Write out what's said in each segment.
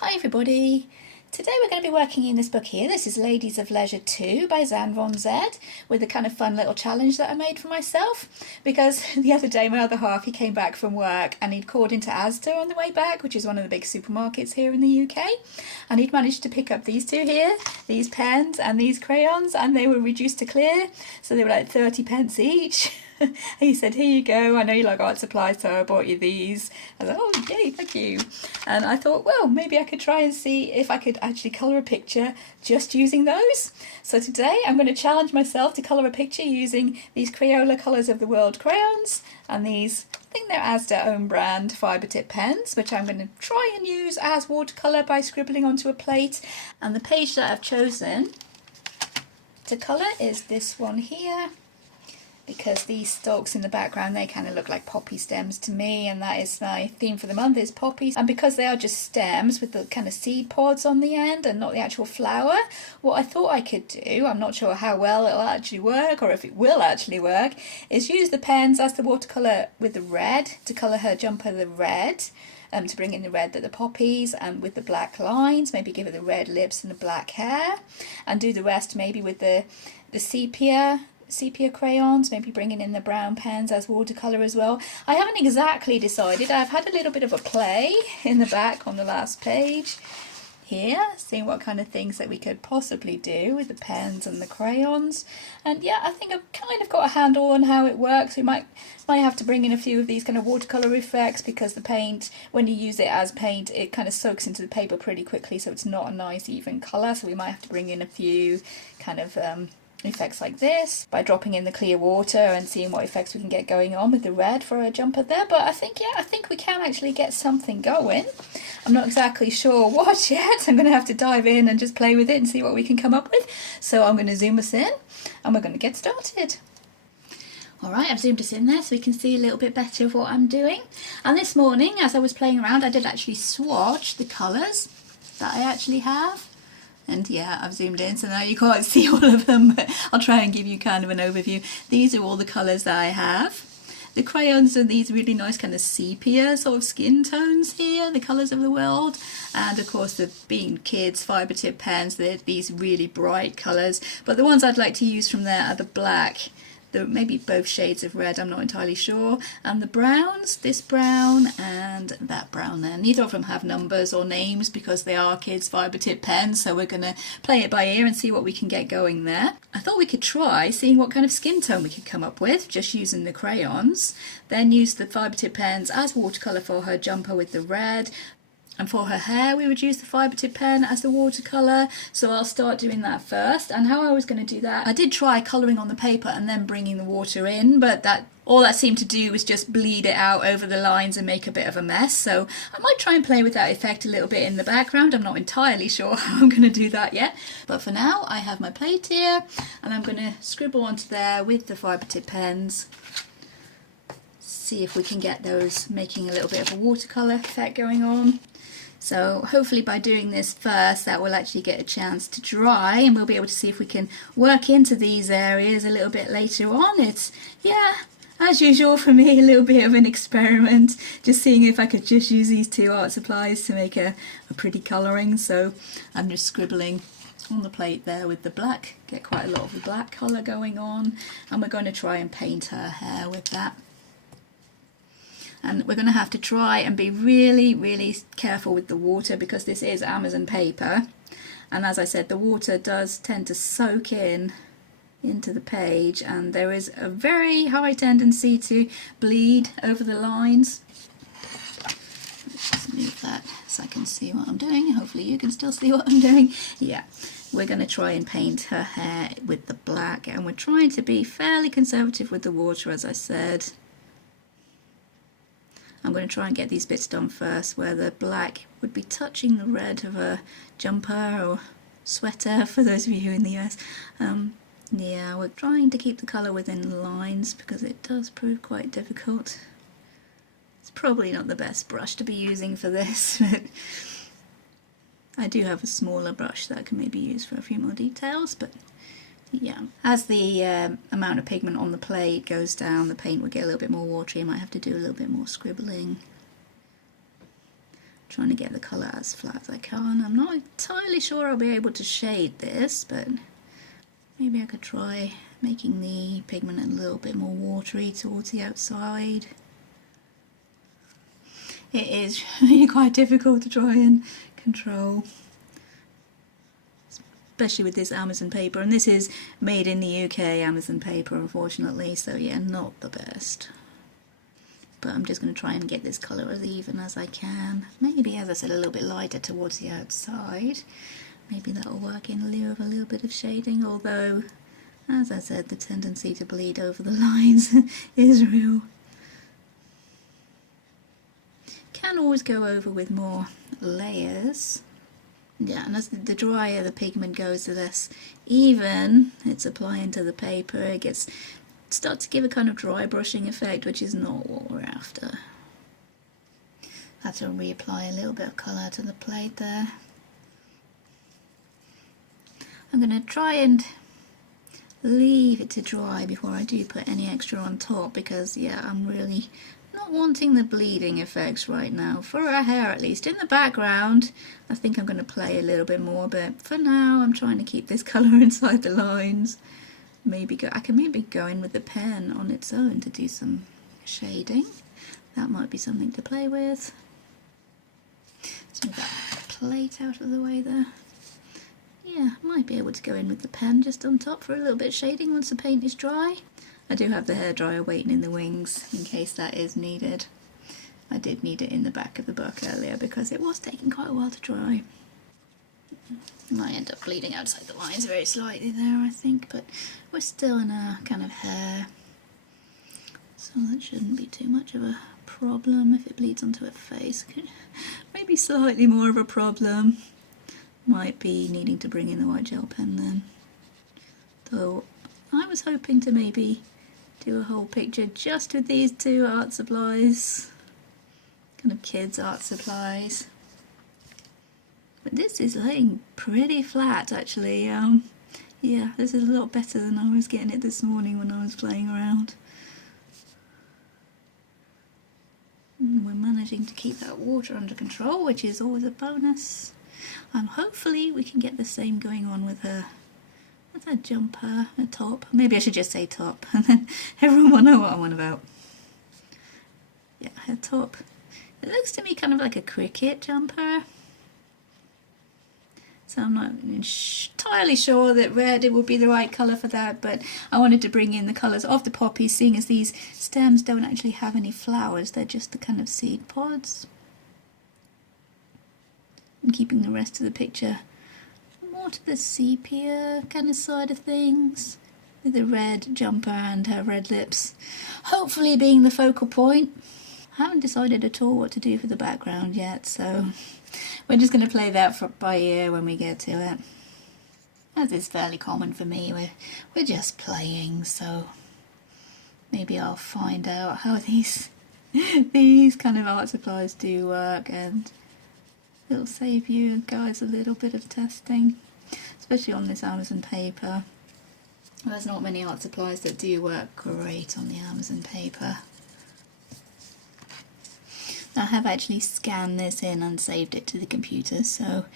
Hi everybody! Today we're going to be working in this book here. This is Ladies of Leisure 2 by Zan von Zed, with a kind of fun little challenge that I made for myself, because the other day my other half, he came back from work and he'd called into Asda on the way back, which is one of the big supermarkets here in the UK, and he'd managed to pick up these two here, these pens and these crayons, and they were reduced to clear, so they were like 30p each. He said, "Here you go, I know you like art supplies, so I bought you these." I was like, "Oh yay, thank you." And I thought, well, maybe I could try and see if I could actually colour a picture just using those. So today I'm going to challenge myself to colour a picture using these Crayola Colours of the World crayons and these, I think they're Asda own brand fibre tip pens, which I'm going to try and use as watercolour by scribbling onto a plate. And the page that I've chosen to colour is this one here, because these stalks in the background, they kind of look like poppy stems to me, and that is my theme for the month, is poppies. And because they are just stems with the kind of seed pods on the end and not the actual flower, what I thought I could do, I'm not sure how well it'll actually work or if it will actually work, is use the pens as the watercolour with the red to colour her jumper the red. To bring in the red that the poppies, and with the black lines, maybe give her the red lips and the black hair, and do the rest maybe with the sepia crayons, maybe bringing in the brown pens as watercolour as well. I haven't exactly decided. I've had a little bit of a play in the back on the last page here, seeing what kind of things that we could possibly do with the pens and the crayons. And yeah, I think I've kind of got a handle on how it works. We might have to bring in a few of these kind of watercolour effects, because the paint, when you use it as paint, it kind of soaks into the paper pretty quickly, so it's not a nice even colour. So we might have to bring in a few kind of effects like this by dropping in the clear water and seeing what effects we can get going on with the red for a jumper there. But I think we can actually get something going. I'm not exactly sure what yet. I'm going to have to dive in and just play with it and see what we can come up with. So I'm going to zoom us in and we're going to get started. Alright, I've zoomed us in there so we can see a little bit better of what I'm doing. And this morning, as I was playing around, I did actually swatch the colours that I actually have. And yeah, I've zoomed in, so now you can't see all of them, but I'll try and give you kind of an overview. These are all the colours that I have. The crayons are these really nice kind of sepia sort of skin tones here, the colours of the world. And of course, the being kids fibre tip pens, they're these really bright colours. But the ones I'd like to use from there are the black, maybe both shades of red, I'm not entirely sure, and the browns, this brown and that brown there. Neither of them have numbers or names because they are kids fibre tip pens, so we're going to play it by ear and see what we can get going there. I thought we could try seeing what kind of skin tone we could come up with just using the crayons, then use the fibre tip pens as watercolour for her jumper with the red. And for her hair, we would use the fibre tip pen as the watercolour. So I'll start doing that first. And how I was going to do that, I did try colouring on the paper and then bringing the water in, but all that seemed to do was just bleed it out over the lines and make a bit of a mess. So I might try and play with that effect a little bit in the background. I'm not entirely sure how I'm going to do that yet. But for now, I have my plate here and I'm going to scribble onto there with the fibre tip pens. See if we can get those making a little bit of a watercolour effect going on. So hopefully by doing this first, that will actually get a chance to dry and we'll be able to see if we can work into these areas a little bit later on. It's, yeah, as usual for me, a little bit of an experiment, just seeing if I could just use these two art supplies to make a pretty colouring. So I'm just scribbling on the plate there with the black, get quite a lot of the black colour going on, and we're going to try and paint her hair with that. And we're going to have to try and be really, really careful with the water, because this is Amazon paper. And as I said, the water does tend to soak into the page, and there is a very high tendency to bleed over the lines. Let's just move that so I can see what I'm doing. Hopefully you can still see what I'm doing. Yeah, we're going to try and paint her hair with the black, and we're trying to be fairly conservative with the water, as I said. I'm going to try and get these bits done first where the black would be touching the red of a jumper or sweater for those of you in the US. Yeah, we're trying to keep the colour within the lines because it does prove quite difficult. It's probably not the best brush to be using for this, but I do have a smaller brush that I can maybe use for a few more details, but yeah, as the amount of pigment on the plate goes down, the paint will get a little bit more watery. I might have to do a little bit more scribbling. trying to get the colour as flat as I can. I'm not entirely sure I'll be able to shade this, but maybe I could try making the pigment a little bit more watery towards the outside. It is really quite difficult to try and control, especially with this Amazon paper, and this is made in the UK Amazon paper, unfortunately, so yeah, not the best. But I'm just going to try and get this colour as even as I can. Maybe, as I said, a little bit lighter towards the outside. Maybe that'll work in lieu of a little bit of shading, although, as I said, the tendency to bleed over the lines is real. Can always go over with more layers. Yeah, and as the drier the pigment goes, the less even it's applying to the paper. It starts to give a kind of dry brushing effect, which is not what we're after. Have to reapply a little bit of colour to the plate there. I'm going to try and leave it to dry before I do put any extra on top, because yeah, I'm really not wanting the bleeding effects right now, for our hair at least. In the background I think I'm going to play a little bit more, but for now I'm trying to keep this colour inside the lines. I can maybe go in with the pen on its own to do some shading. That might be something to play with. Let's move that plate out of the way there. Yeah, might be able to go in with the pen just on top for a little bit of shading once the paint is dry. I do have the hairdryer waiting in the wings in case that is needed. I did need it in the back of the book earlier because it was taking quite a while to dry. Might end up bleeding outside the lines very slightly there, I think, but we're still in a kind of hair, so that shouldn't be too much of a problem. If it bleeds onto her face, maybe slightly more of a problem. Might be needing to bring in the white gel pen then. Though I was hoping to maybe do a whole picture just with these two art supplies, kind of kids art supplies. But this is laying pretty flat actually. Yeah, this is a lot better than I was getting it this morning when I was playing around. And we're managing to keep that water under control, which is always a bonus. Hopefully we can get the same going on with her jumper, her top. Maybe I should just say top, and then everyone will know what I'm on about. Yeah, her top. It looks to me kind of like a cricket jumper. So I'm not entirely sure that red it would be the right colour for that, but I wanted to bring in the colours of the poppies, seeing as these stems don't actually have any flowers, they're just the kind of seed pods. And keeping the rest of the picture more to the sepia kind of side of things, with the red jumper and her red lips hopefully being the focal point. I haven't decided at all what to do for the background yet, so we're just going to play that by ear when we get to it. As is fairly common for me, we're just playing, so maybe I'll find out how these kind of art supplies do work, and it'll save you guys a little bit of testing, especially on this Amazon paper. There's not many art supplies that do work great on the Amazon paper. I have actually scanned this in and saved it to the computer, so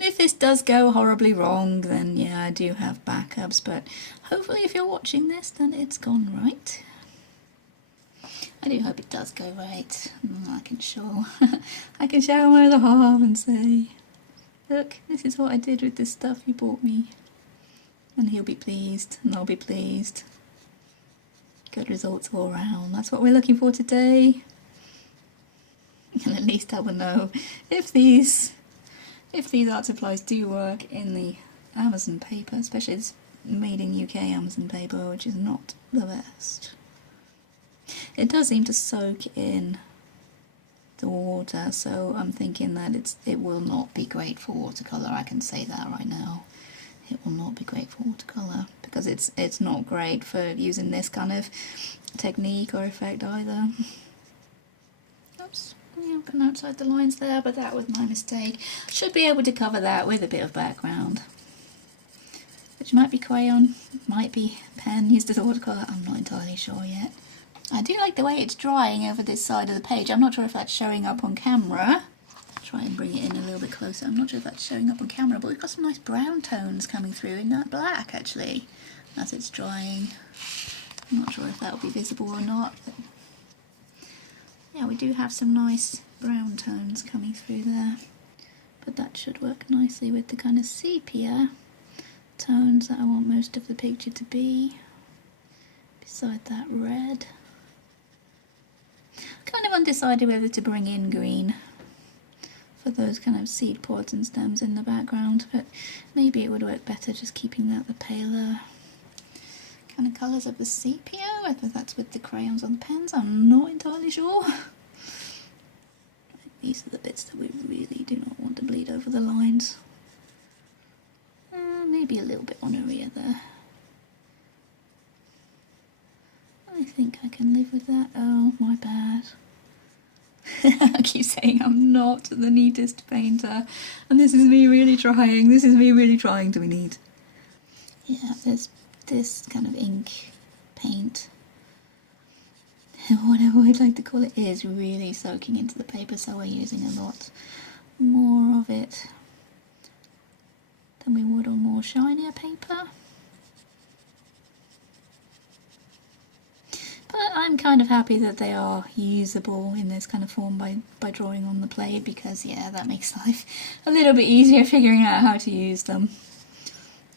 if this does go horribly wrong, then yeah, I do have backups, but hopefully if you're watching this, then it's gone right. I do hope it does go right. I can show my other half and say, look, this is what I did with this stuff you bought me. And he'll be pleased, and I'll be pleased. Good results all round. That's what we're looking for today. And at least I will know if these art supplies do work in the Amazon paper, especially this made in UK Amazon paper, which is not the best. It does seem to soak in the water, so I'm thinking that it will not be great for watercolour. I can say that right now. It will not be great for watercolour because it's not great for using this kind of technique or effect either. Oops. Yeah, I'm putting outside the lines there, but that was my mistake. Should be able to cover that with a bit of background, which might be crayon, might be pen used as a watercolour. I'm not entirely sure yet. I do like the way it's drying over this side of the page. I'm not sure if that's showing up on camera, try and bring it in a little bit closer. I'm not sure if that's showing up on camera, but we've got some nice brown tones coming through in that black actually as it's drying. I'm not sure if that will be visible or not, but yeah, we do have some nice brown tones coming through there, but that should work nicely with the kind of sepia tones that I want most of the picture to be beside that red. Kind of undecided whether to bring in green for those kind of seed pods and stems in the background, but maybe it would work better just keeping that the paler kind of colours of the sepia, whether that's with the crayons on the pens, I'm not entirely sure. These are the bits that we really do not want to bleed over the lines. Maybe a little bit on area there. I think I can live with that. Oh, my bad. I keep saying I'm not the neatest painter, and this is me really trying. This is me really trying to be neat. Yeah, there's this kind of ink paint, whatever we'd like to call it, is really soaking into the paper, so we're using a lot more of it than we would on more shinier paper. But I'm kind of happy that they are usable in this kind of form by drawing on the plate, because yeah, that makes life a little bit easier figuring out how to use them.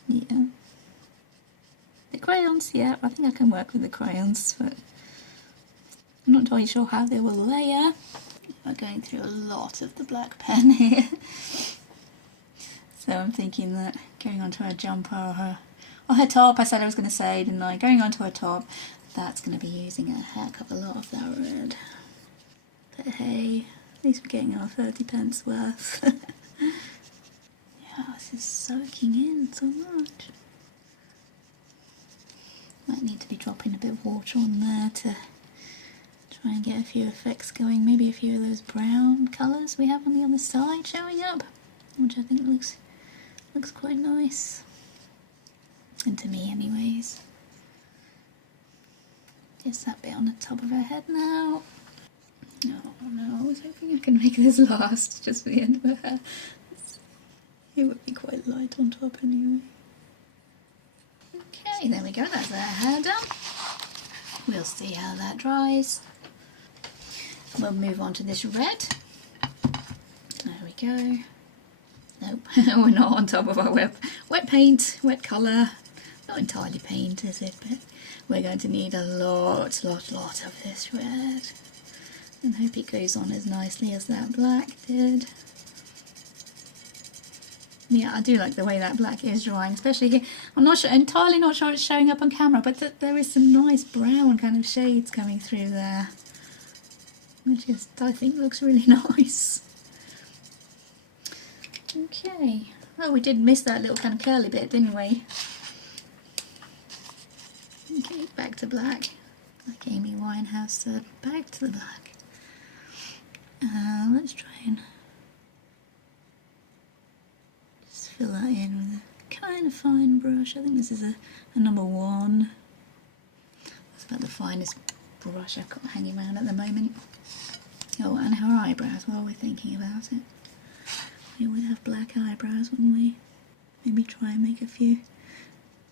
Yeah. The crayons, yeah, I think I can work with the crayons, but I'm not entirely sure how they will layer. We're going through a lot of the black pen here. So I'm thinking that going onto her jumper or her top, I said I was going to say, didn't I? Going onto her top, that's going to be using a heck of a lot of that red. But hey, at least we're getting our 30p worth. Yeah, this is soaking in so much. Might need to be dropping a bit of water on there to try and get a few effects going. Maybe a few of those brown colours we have on the other side showing up, which I think looks quite nice. And to me anyways. Just that bit on the top of her head now. No, I was hoping I can make this last just for the end of her hair. It would be quite light on top anyway. Okay, there we go, that's her hair done. We'll see how that dries. We'll move on to this red. There we go. Nope, we're not on top of our wet paint, wet colour. Not entirely paint, is it? But we're going to need a lot of this red. And hope it goes on as nicely as that black did. Yeah, I do like the way that black is drying, especially here. I'm not sure, entirely not sure it's showing up on camera, but there is some nice brown kind of shades coming through there, which is, I think, looks really nice. Okay, well, we did miss that little kind of curly bit, didn't we? Okay, back to black. Like Amy Winehouse said, back to the black. Let's try and just fill that in with a kind of fine brush. I think this is a number 1. That's about the finest brush I've got hanging around at the moment. Oh, and her eyebrows while we're thinking about it. We would have black eyebrows, wouldn't we? Maybe try and make a few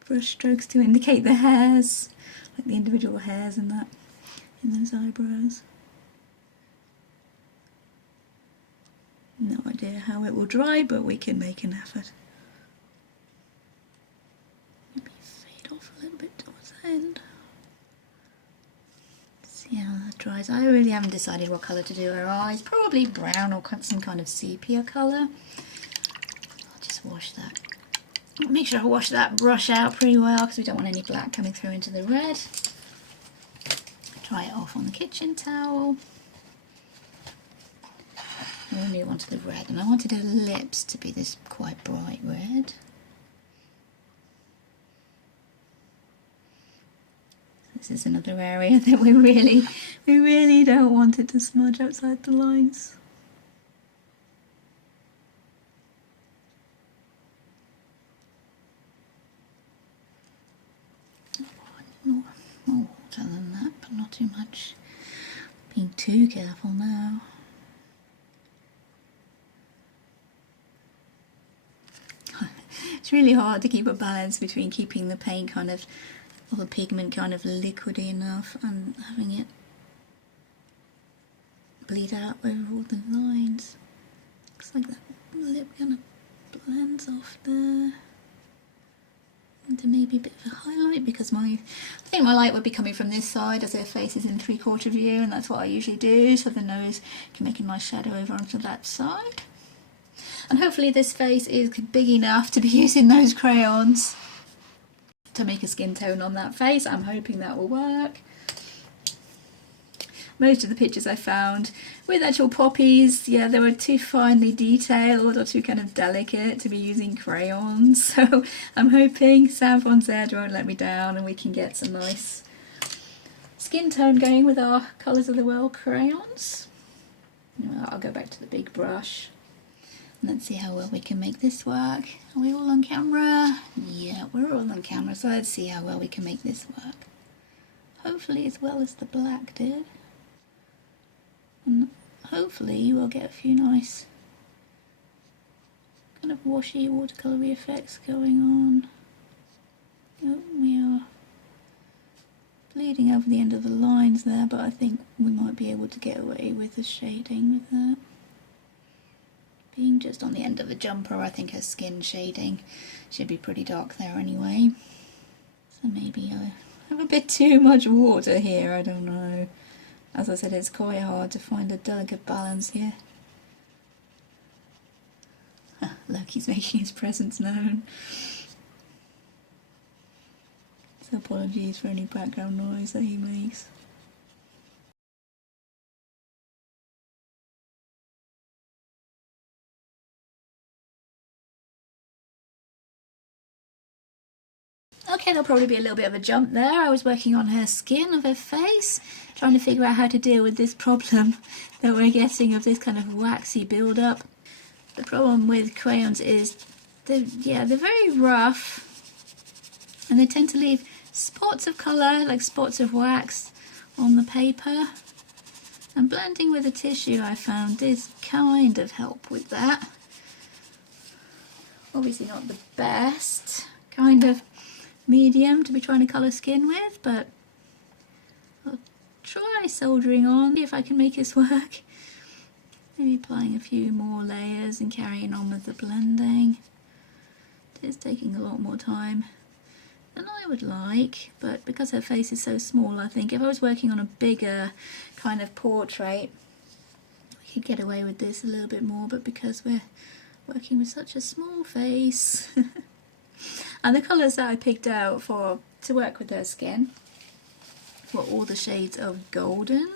brush strokes to indicate the hairs, like the individual hairs in those eyebrows. No idea how it will dry, but we can make an effort. Maybe fade off a little bit towards the end. See how that dries. I really haven't decided what colour to do her eyes. Probably brown or some kind of sepia colour. I'll just wash that. Make sure I wash that brush out pretty well, because we don't want any black coming through into the red. Dry it off on the kitchen towel. And we'll move on to the red. And I wanted her lips to be this quite bright red. This is another area that we really don't want it to smudge outside the lines. More water than that, but not too much. Being too careful now. really hard to keep a balance between keeping the paint kind of, or the pigment kind of liquidy enough and having it bleed out over all the lines. Looks like that lip kind of blends off there into maybe a bit of a highlight, because I think my light would be coming from this side as her face is in 3/4 view, and that's what I usually do, so the nose can make a nice shadow over onto that side. And hopefully this face is big enough to be using those crayons to make a skin tone on that face. I'm hoping that will work. Most of the pictures I found with actual poppies, yeah, they were too finely detailed or too kind of delicate to be using crayons. So I'm hoping Zan von Zed won't let me down and we can get some nice skin tone going with our Colours of the World crayons. I'll go back to the big brush. Let's see how well we can make this work. Are we all on camera? Yeah, we're all on camera, so let's see how well we can make this work. Hopefully as well as the black did. And hopefully we'll get a few nice kind of washy watercolory effects going on. Oh, we are bleeding over the end of the lines there, but I think we might be able to get away with the shading with that. Being just on the end of the jumper, I think her skin shading should be pretty dark there anyway. So maybe I have a bit too much water here, I don't know. As I said, it's quite hard to find a delicate balance here. Loki's making his presence known. So apologies for any background noise that he makes. Okay, there'll probably be a little bit of a jump there. I was working on her skin of her face, trying to figure out how to deal with this problem that we're getting of this kind of waxy build-up. The problem with crayons is they're very rough and they tend to leave spots of colour, like spots of wax on the paper. And blending with the tissue, I found, does kind of help with that. Obviously not the best kind of medium to be trying to colour skin with, but I'll try soldering on, see if I can make this work. Maybe applying a few more layers and carrying on with the blending. It is taking a lot more time than I would like, but because her face is so small, I think if I was working on a bigger kind of portrait, I could get away with this a little bit more, but because we're working with such a small face. And the colours that I picked out to work with her skin were all the shades of golden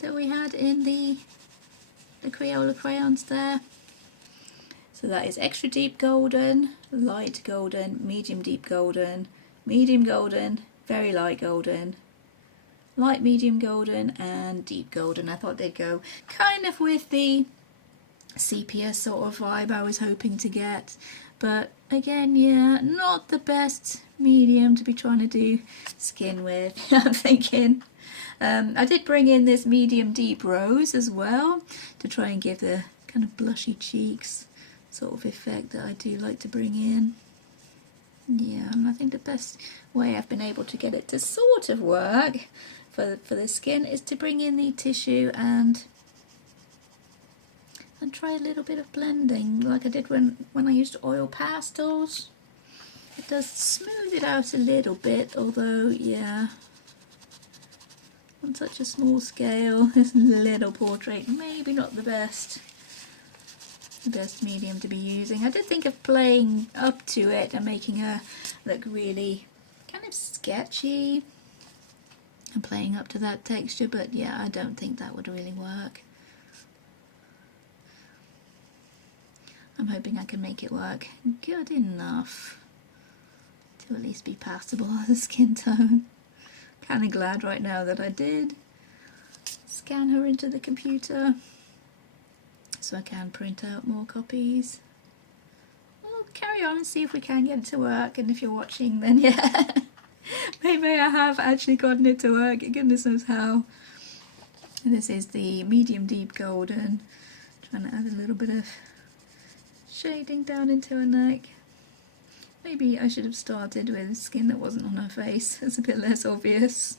that we had in the Crayola crayons there. So that is extra deep golden, light golden, medium deep golden, very light golden, light medium golden and deep golden. I thought they'd go kind of with the sepia sort of vibe I was hoping to get. But again, yeah, not the best medium to be trying to do skin with, I'm thinking. I did bring in this medium deep rose as well to try and give the kind of blushy cheeks sort of effect that I do like to bring in. Yeah, and I think the best way I've been able to get it to sort of work for the skin is to bring in the tissue and try a little bit of blending like I did when I used oil pastels. It does smooth it out a little bit, although yeah, on such a small scale, this little portrait maybe not the best medium to be using. I did think of playing up to it and making her look really kind of sketchy and playing up to that texture, but yeah, I don't think that would really work. I'm hoping I can make it work good enough to at least be passable as a skin tone. Kind of glad right now that I did scan her into the computer so I can print out more copies. We'll carry on and see if we can get it to work, and if you're watching then yeah, maybe I have actually gotten it to work, goodness knows how. And this is the medium deep golden, trying to add a little bit of shading down into her neck. Maybe I should have started with skin that wasn't on her face. It's a bit less obvious.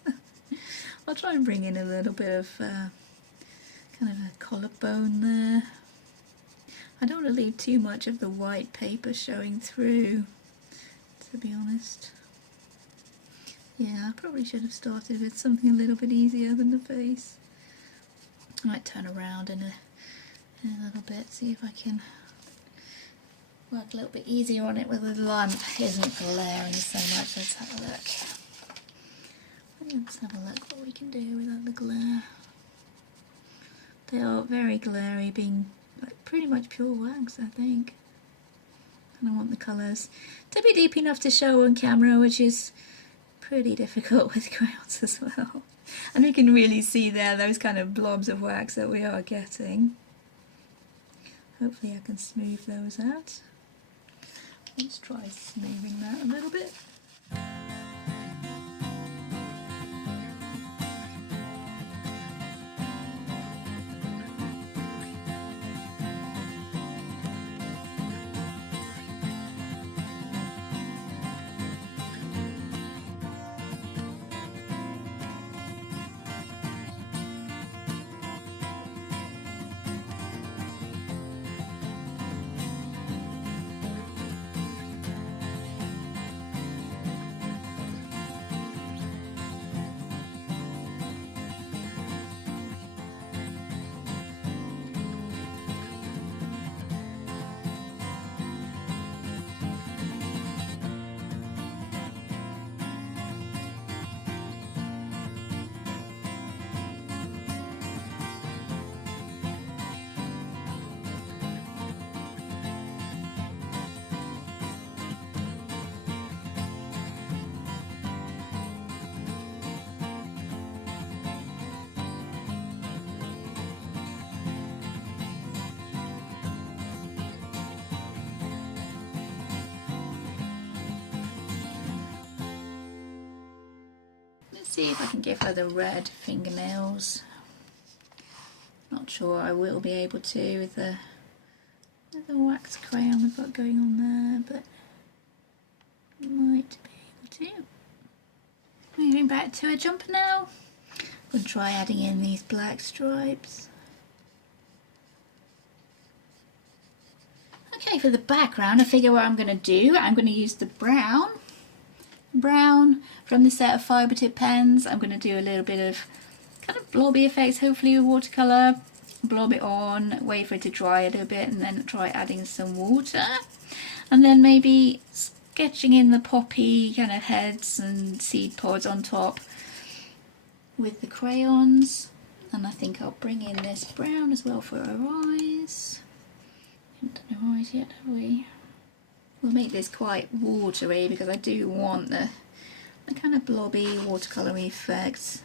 I'll try and bring in a little bit of kind of a collarbone there. I don't want to leave too much of the white paper showing through, to be honest. Yeah, I probably should have started with something a little bit easier than the face. I might turn around in a little bit, see if I can work a little bit easier on it where the lamp isn't glaring so much. Let's have a look. Let's have a look what we can do without the glare. They are very glary, being like pretty much pure wax, I think. And I want the colours to be deep enough to show on camera, which is pretty difficult with crayons as well. And we can really see there those kind of blobs of wax that we are getting. Hopefully I can smooth those out. Let's try smoothing that a little bit. See if I can give her the red fingernails. Not sure I will be able to with the wax crayon we've got going on there, but might be able to. Moving back to a jumper now. We'll try adding in these black stripes. Okay, for the background, I figure what I'm going to do. I'm going to use the brown from the set of fibre tip pens. I'm going to do a little bit of kind of blobby effects, hopefully with watercolour. Blob it on, wait for it to dry a little bit, and then try adding some water. And then maybe sketching in the poppy kind of heads and seed pods on top with the crayons. And I think I'll bring in this brown as well for her eyes. We haven't done her eyes yet, have we? We'll make this quite watery because I do want the kind of blobby watercolour effect.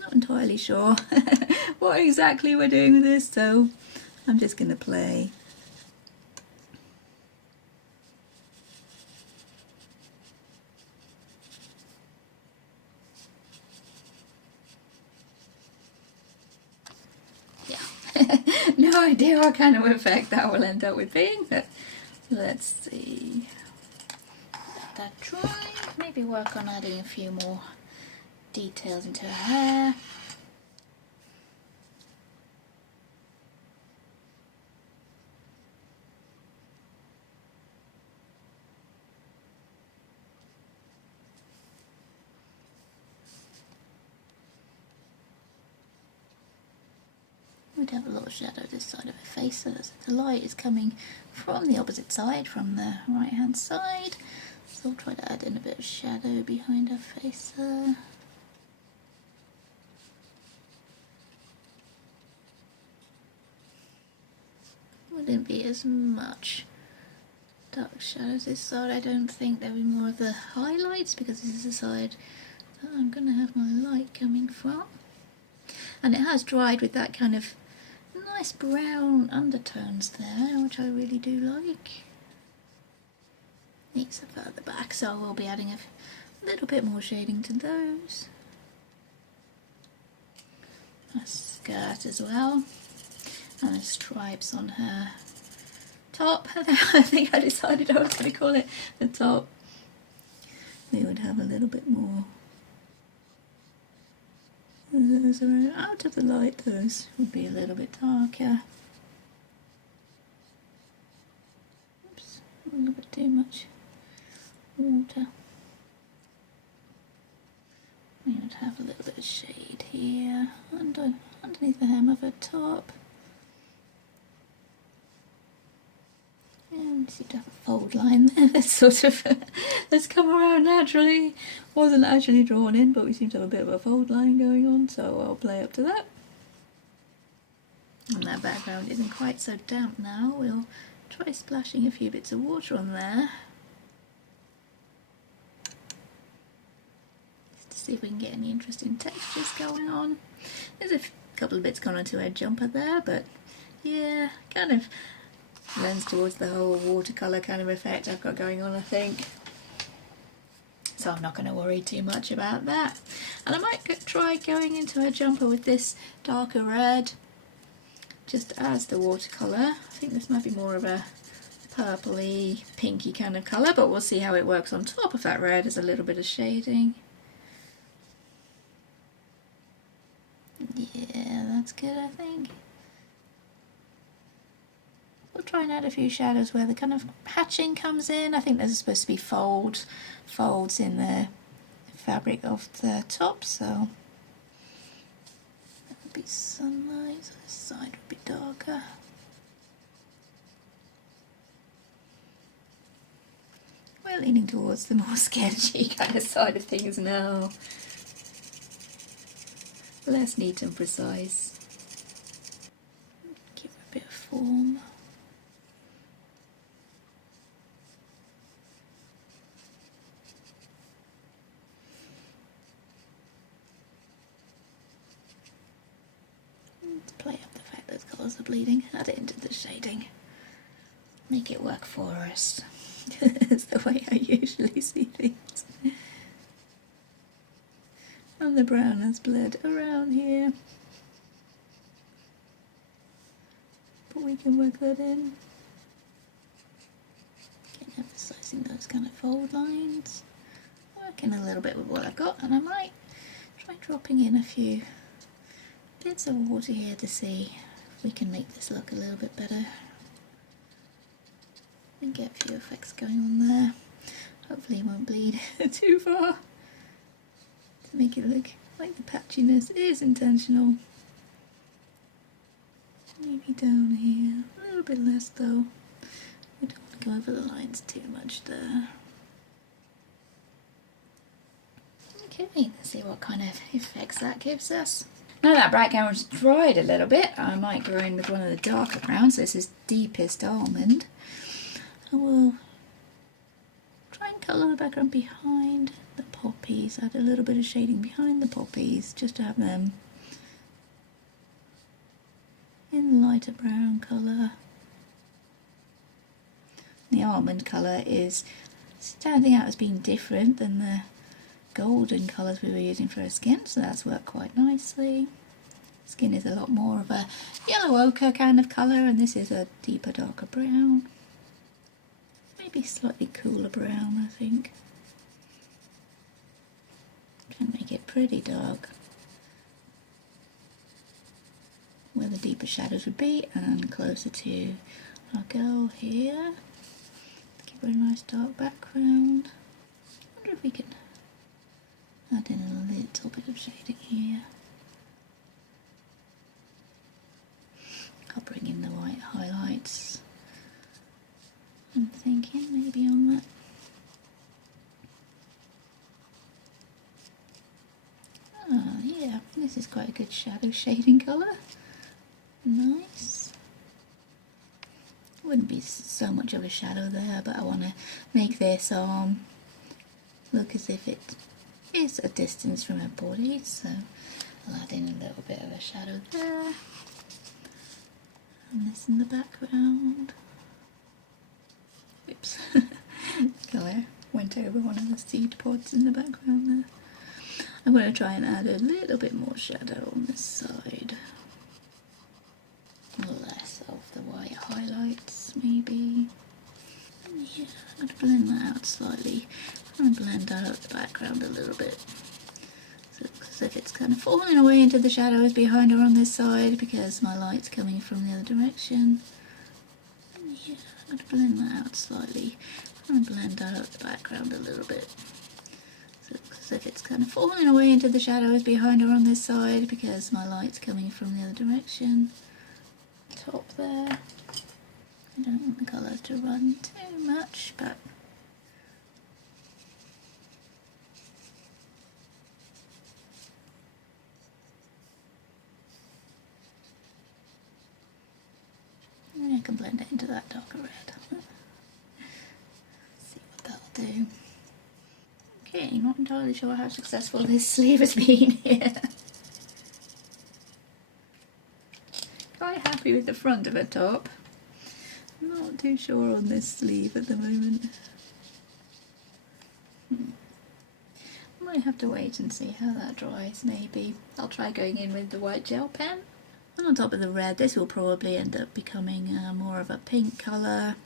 Not entirely sure what exactly we're doing with this, so I'm just going to play. No idea what kind of effect that will end up with being, but let's see. Let that dry. Maybe work on adding a few more details into her hair. We'd have a little shadow this side of her face so that the light is coming from the opposite side, from the right hand side. So I'll try to add in a bit of shadow behind her face there. Wouldn't be as much dark shadows this side. I don't think there'll be more of the highlights because this is the side that I'm going to have my light coming from. And it has dried with that kind of nice brown undertones there, which I really do like. These are further back, so I will be adding a little bit more shading to those. a skirt as well, and the stripes on her top. I think I decided I was going to call it the top. They would have a little bit more. Those are out of the light, those would be a little bit darker. Oops, a little bit too much water. We would have a little bit of shade here underneath the hem of her top. And we seem to have a fold line there that's sort of that's come around naturally. Wasn't actually drawn in, but we seem to have a bit of a fold line going on, so I'll play up to that. And that background isn't quite so damp now. We'll try splashing a few bits of water on there. See if we can get any interesting textures going on. There's a couple of bits gone onto her jumper there, but yeah, kind of lends towards the whole watercolour kind of effect I've got going on, I think. So I'm not going to worry too much about that. And I might try going into her jumper with this darker red, just as the watercolour. I think this might be more of a purpley, pinky kind of colour, but we'll see how it works on top of that red as a little bit of shading. Yeah, that's good, I think. We'll try and add a few shadows where the kind of hatching comes in. I think there's supposed to be folds in the fabric of the top, so that would be sunlight, so this side would be darker. We're leaning towards the more sketchy kind of side of things now. Less neat and precise. Give it a bit of form. Let's play up the fact those colours are bleeding. Add it into the shading. Make it work for us. That's the way I usually see things. And the brown has bled around here, but we can work that in. Again, emphasising those kind of fold lines, working a little bit with what I've got, and I might try dropping in a few bits of water here to see if we can make this look a little bit better and get a few effects going on there. Hopefully it won't bleed too far to make it look like the patchiness is intentional. Maybe down here, a little bit less though. We don't want to go over the lines too much there. Okay, let's see what kind of effects that gives us. Now that background's dried a little bit, I might go in with one of the darker browns. This is deepest almond. I will try and colour the background behind the poppies, add a little bit of shading behind the poppies just to have them in lighter brown colour. The almond colour is standing out as being different than the golden colours we were using for her skin, so that's worked quite nicely. Skin is a lot more of a yellow ochre kind of colour, and this is a deeper darker brown. Maybe slightly cooler brown, I think. Try and make it pretty dark where the deeper shadows would be, and closer to our girl here. Give her a nice dark background. I wonder if we can add in a little bit of shading here. I'll bring in the white highlights. I'm thinking maybe on that. Oh yeah, this is quite a good shadow shading colour. Nice. Wouldn't be so much of a shadow there, but I want to make this arm look as if it is a distance from her body, so I'll add in a little bit of a shadow there. And this in the background. Oops. Colour went over one of the seed pods in the background there. I'm going to try and add a little bit more shadow on this side. Less of the white highlights, maybe. Yeah, I'm going to blend that out slightly. I'm going to blend out the background a little bit. So it looks as if it's kind of falling away into the shadows behind her on this side because my light's coming from the other direction. Yeah, I'm going to blend that out slightly. I'm going to blend out the background a little bit. So it looks as if it's kind of falling away into the shadows behind her on this side because my light's coming from the other direction. Top there. I don't want the colours to run too much, but I can blend it into that darker red. See what that'll do. Okay, not entirely sure how successful this sleeve has been here. Quite happy with the front of the top. Not too sure on this sleeve at the moment. Might have to wait and see how that dries, maybe. I'll try going in with the white gel pen. And on top of the red, this will probably end up becoming more of a pink colour.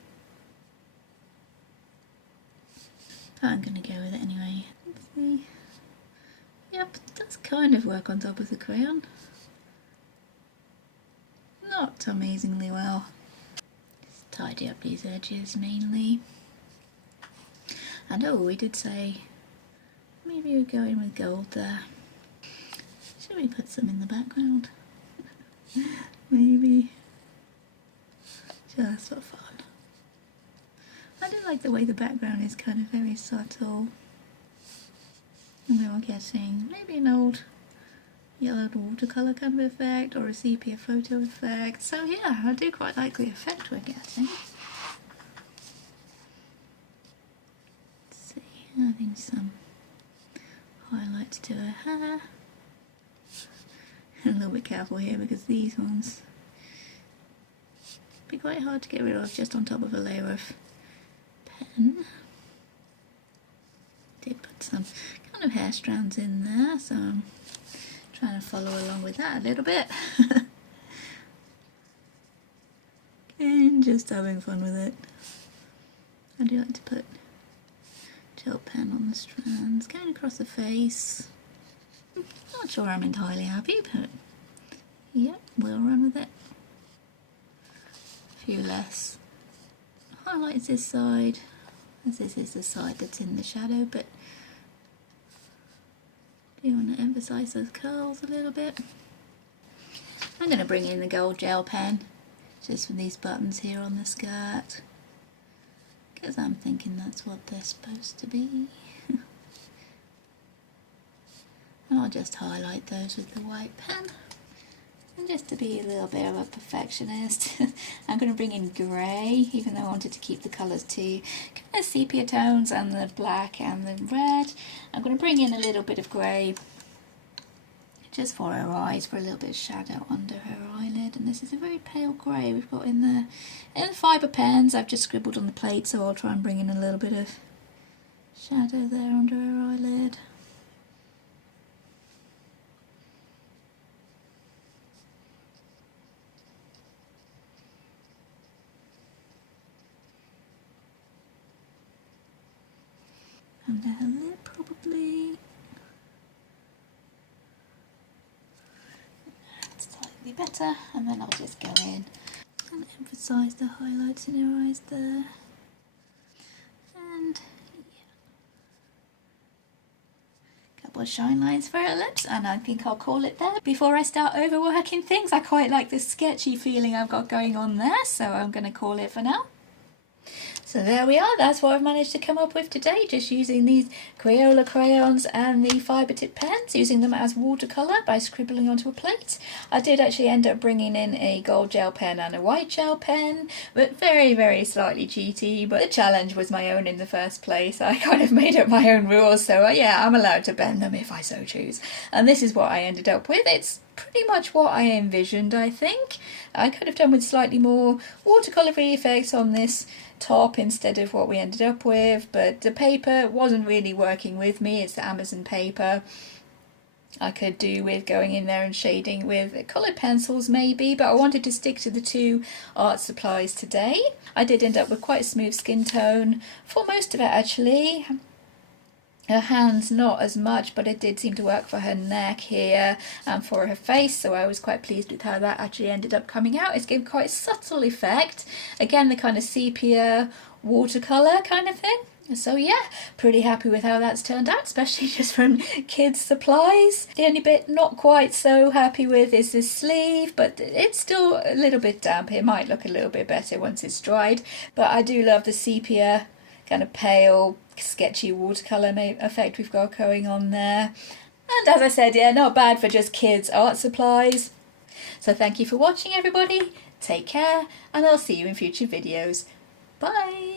But I'm going to go with it anyway. Let's see. Yep, it does kind of work on top of the crayon. Not amazingly well. Just tidy up these edges mainly. And oh, we did say maybe we'd go in with gold there. Should we put some in the background? Maybe. Just for fun. I do like the way the background is kind of very subtle. And we are getting maybe an old yellowed watercolour kind of effect or a sepia photo effect. So yeah, I do quite like the effect we're getting. Let's see, adding some highlights to her hair. A little bit careful here because these ones be quite hard to get rid of just on top of a layer of pen. Did put some kind of hair strands in there, so I'm trying to follow along with that a little bit. And just having fun with it. I do like to put gel pen on the strands, going across the face. Not sure I'm entirely happy, but yep, we'll run with it. A few less highlights this side, as this is the side that's in the shadow, but do you want to emphasise those curls a little bit? I'm going to bring in the gold gel pen, just for these buttons here on the skirt, because I'm thinking that's what they're supposed to be. And I'll just highlight those with the white pen. And just to be a little bit of a perfectionist, I'm going to bring in grey, even though I wanted to keep the colours to kind of sepia tones and the black and the red. I'm going to bring in a little bit of grey just for her eyes, for a little bit of shadow under her eyelid. And this is a very pale grey we've got in the fibre pens. I've just scribbled on the plate, so I'll try and bring in a little bit of shadow there under her eyelid. Under her lip, probably. Slightly better, and then I'll just go in and emphasise the highlights in her eyes there. And yeah, a couple of shine lines for her lips, and I think I'll call it there. Before I start overworking things, I quite like the sketchy feeling I've got going on there, so I'm going to call it for now. So there we are, that's what I've managed to come up with today, just using these Crayola crayons and the fibre tip pens, using them as watercolour by scribbling onto a plate. I did actually end up bringing in a gold gel pen and a white gel pen, but very slightly cheaty, but the challenge was my own in the first place. I kind of made up my own rules, so yeah, I'm allowed to bend them if I so choose. And this is what I ended up with. It's pretty much what I envisioned, I think. I could have done with slightly more watercolour-y effects on this top instead of what we ended up with, but the paper wasn't really working with me. It's the Amazon paper. I could do with going in there and shading with coloured pencils maybe, but I wanted to stick to the two art supplies today. I did end up with quite a smooth skin tone for most of it actually. Her hands not as much, but it did seem to work for her neck here and for her face, so I was quite pleased with how that actually ended up coming out. It's given quite a subtle effect, again the kind of sepia watercolour kind of thing. So yeah, pretty happy with how that's turned out, especially just from kids' supplies. The only bit not quite so happy with is this sleeve, but it's still a little bit damp. It might look a little bit better once it's dried, but I do love the sepia kind of pale, sketchy watercolour effect we've got going on there. And as I said, yeah, not bad for just kids' art supplies. So thank you for watching everybody, take care, and I'll see you in future videos. Bye!